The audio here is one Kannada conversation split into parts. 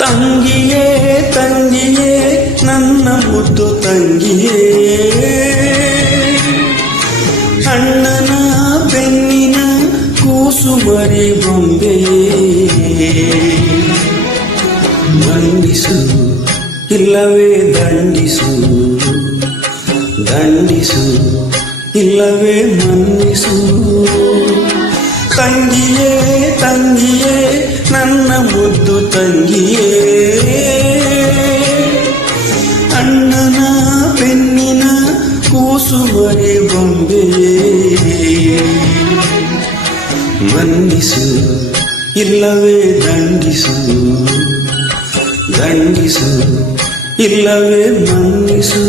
ತಂಗಿಯೇ ತಂಗಿಯೇ ನನ್ನ ಮುದ್ದು ತಂಗಿಯೇ, ಅಣ್ಣನ ಬೆನ್ನಿನ ಕೂಸುಮರಿ ಬೊಂಬೆಯೇ, ಮನ್ನಿಸು ಇಲ್ಲವೇ ದಂಡಿಸು, ದಂಡಿಸು ಇಲ್ಲವೇ ಮನ್ನಿಸು. ತಂಗಿಯೇ ತಂಗಿಯೇ ನನ್ನ ಮುದ್ದು ತಂಗಿಯೇ, ಅಣ್ಣನ ಬೆನ್ನಿನ ಕೂಸುಮರಿ ಬೊಂಬೆಯೇ, ಮನ್ನಿಸು ಇಲ್ಲವೇ ದಂಡಿಸು, ದಂಡಿಸು ಇಲ್ಲವೇ ಮನ್ನಿಸು.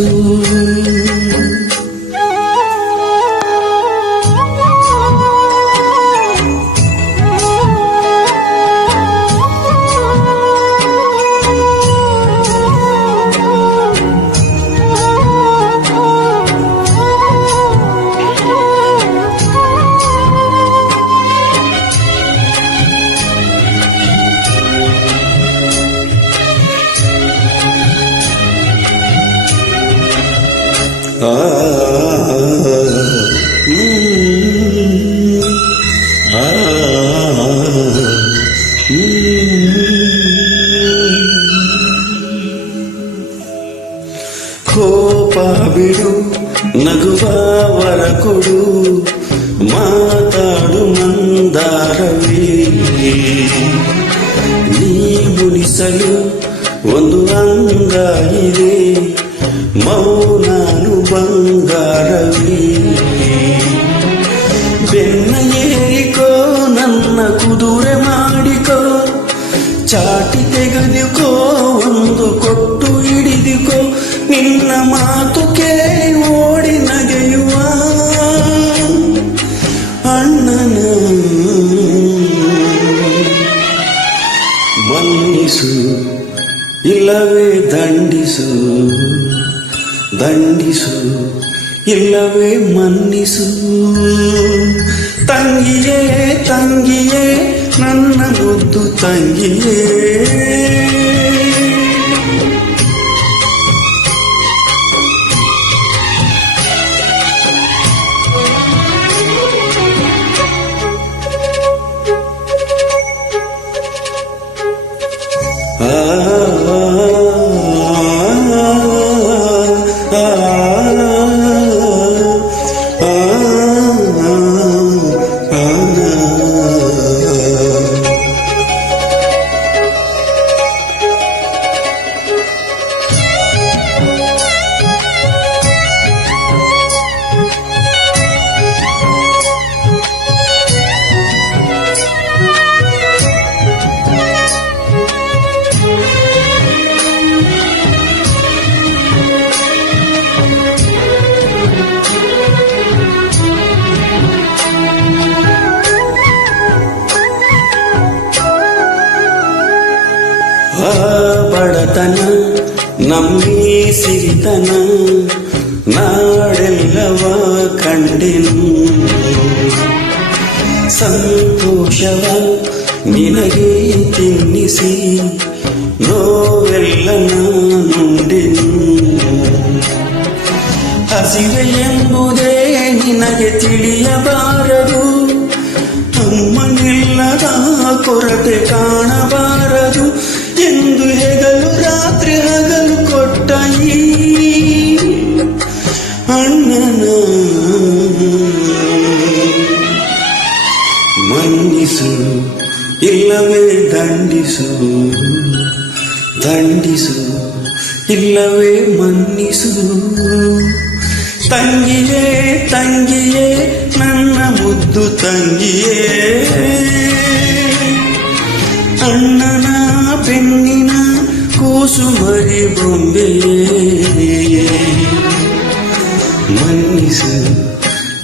ಕೋಪ ಬಿಡು ನಗುವ ವರ ಕೊಡು, ಮಾತಾಡು ಮಂದಾರವೇ, ನೀ ಮುನಿಸಲು ಒಂದು ಅಂಗ ಇದೆ, ಮೌನಾನು ಬಂಗಾರವೇ, ಬೆನ್ನ ಏರಿಕೋ ನನ್ನ ಕುದುರೆ ಮಾಡಿಕೋ, ಚಾಟಿ ತೆಗೆದುಕೋ ಒಂದು ಕೊಟ್ಟು ಹಿಡಿದುಕೋ, ನಿನ್ನ ಮಾತು ಕೇಳಿ ಓಡಿ ನಗೆಯುವ ಅಣ್ಣನ. ಮನ್ನಿಸು ಇಲ್ಲವೇ ದಂಡಿಸು, ದಂಡಿಸು ಇಲ್ಲವೇ ಮನ್ನಿಸು. ತಂಗಿಯೇ ತಂಗಿಯೇ ನನ್ನ ಮುದ್ದು ತಂಗಿಯೇ, ಬಡತನ ನಮ್ಮಿ ಸಿರಿತನ ನಾಡೆಲ್ಲವ ಕಂಡೆನು, ಸಂತೋಷವ ನಿನಗೆ ತಿನ್ನಿಸಿ ನೋವೆಲ್ಲ ನಾನುಂಡೆನು, ಹಸಿವೆ ಎಂಬುದೇ ನಿನಗೆ ತಿಳಿಯಬಾರದು, ಅಮ್ಮನಿಲ್ಲದ ಕೊರತೆ ಕಾಣಬಾರದು ಎಂದು ಹೆಗಲು ರಾತ್ರಿ ಹಗಲು ಕೊಟ್ಟ ಈ ಅಣ್ಣನ. ಮನ್ನಿಸು ಇಲ್ಲವೇ ದಂಡಿಸು, ದಂಡಿಸು ಇಲ್ಲವೇ ಮನ್ನಿಸು. ತಂಗಿಯೇ ತಂಗಿಯೇ ನನ್ನ ಮುದ್ದು ತಂಗಿಯೇ, ಅಣ್ಣನ ಬೆನ್ನಿನ ಕೂಸು ಮರಿ ಬೊಂಬೆಯೇ. ಮನ್ನಿಸು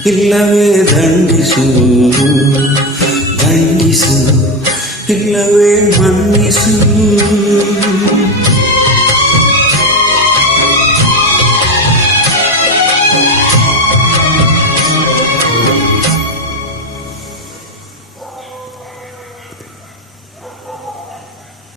ಇಲ್ಲವೇ ದಂಡಿಸು, ದಂಡಿಸು ಇಲ್ಲವೇ ಮನ್ನಿಸು.